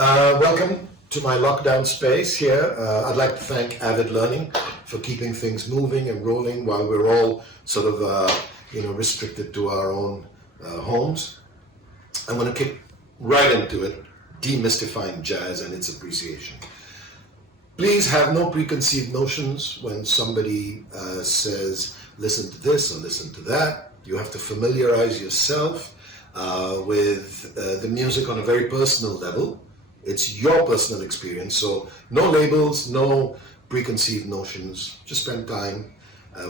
Welcome to my lockdown space here. I'd like to thank Avid Learning for keeping things moving and rolling while we're all sort of, restricted to our own homes. I'm going to kick right into it, demystifying jazz and its appreciation. Please have no preconceived notions when somebody says, listen to this or listen to that. You have to familiarize yourself with the music on a very personal level. It's your personal experience, so no labels, no preconceived notions. Just spend time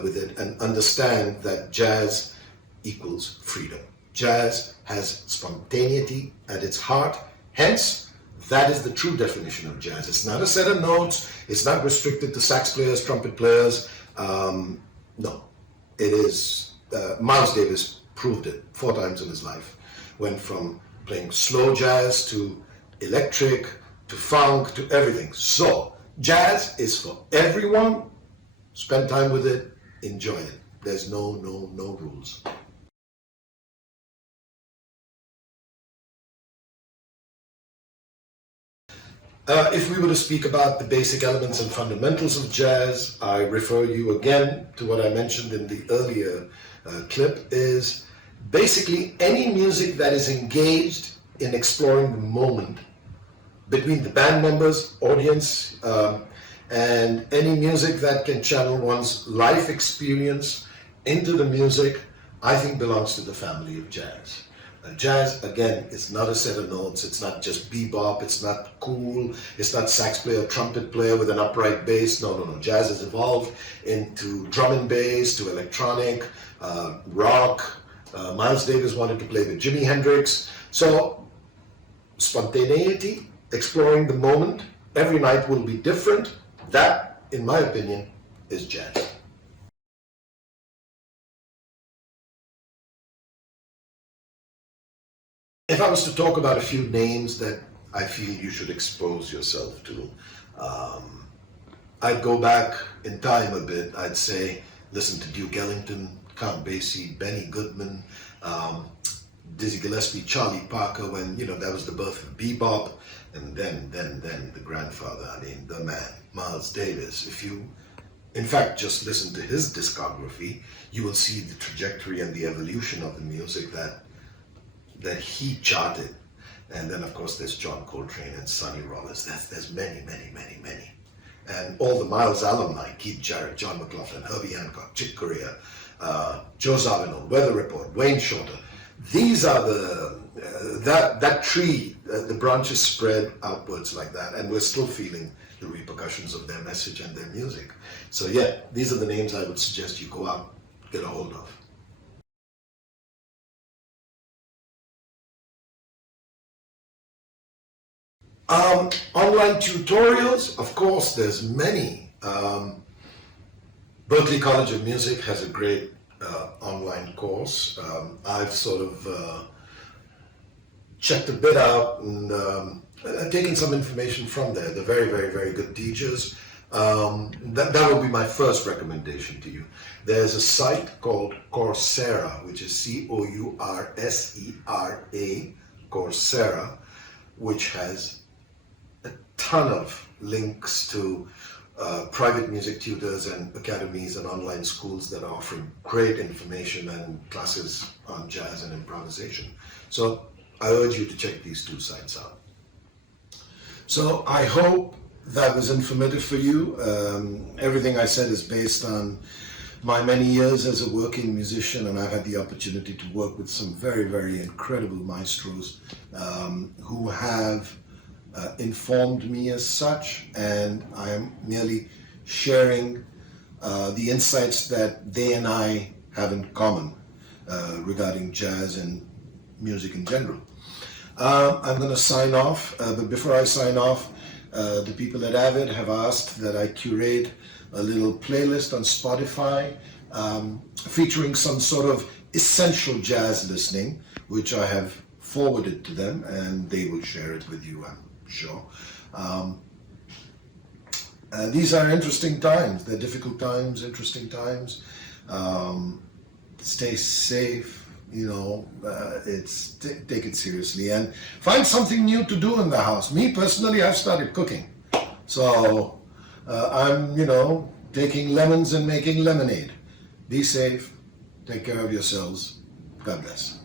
with it and understand that jazz equals freedom. Jazz has spontaneity at its heart, hence that is the true definition of jazz. It's not a set of notes, it's not restricted to sax players, trumpet players. No, it is. Miles Davis proved it 4 times in his life. Went from playing slow jazz to electric, to funk, to everything. So, jazz is for everyone. Spend time with it, enjoy it. There's no rules. If we were to speak about the basic elements and fundamentals of jazz, I refer you again to what I mentioned in the earlier clip, is basically any music that is engaged in exploring the moment between the band members, audience, and any music that can channel one's life experience into the music, I think belongs to the family of jazz. Jazz, again, is not a set of notes. It's not just bebop. It's not cool. It's not sax player, trumpet player with an upright bass. No. Jazz has evolved into drum and bass, to electronic, rock. Miles Davis wanted to play with Jimi Hendrix. So, spontaneity, exploring the moment, every night will be different. That, in my opinion, is jazz. If I was to talk about a few names that I feel you should expose yourself to, I'd go back in time a bit. I'd say, listen to Duke Ellington, Count Basie, Benny Goodman, Dizzy Gillespie, Charlie Parker, when, that was the birth of bebop, and then the grandfather, the man, Miles Davis. If you, in fact, just listen to his discography, you will see the trajectory and the evolution of the music that he charted. And then, of course, there's John Coltrane and Sonny Rollins. There's many. And all the Miles alumni, Keith Jarrett, John McLaughlin, Herbie Hancock, Chick Corea, Joe Zawinul, Weather Report, Wayne Shorter. These are that tree, the branches spread outwards like that, and we're still feeling the repercussions of their message and their music. So yeah, these are the names I would suggest you go out, get a hold of. Online tutorials, of course, there's many. Berklee College of Music has a great online course. I've sort of checked a bit out and taken some information from there. They're very good teachers. That would be my first recommendation to you. There's a site called Coursera, which is Coursera, Coursera, which has a ton of links to private music tutors and academies and online schools that are offering great information and classes on jazz and improvisation. So I urge you to check these 2 sites out. So I hope that was informative for you. Everything I said is based on my many years as a working musician, and I've had the opportunity to work with some very incredible maestros who have informed me as such, and I am merely sharing the insights that they and I have in common regarding jazz and music in general. I'm going to sign off, but before I sign off, the people at Avid have asked that I curate a little playlist on Spotify featuring some sort of essential jazz listening, which I have forwarded to them, and they will share it with you, I'm sure. These are interesting times. They're difficult times, interesting times. Stay safe, take it seriously and find something new to do in the house. Me personally, I've started cooking, so I'm taking lemons and making lemonade. Be safe, take care of yourselves. God bless.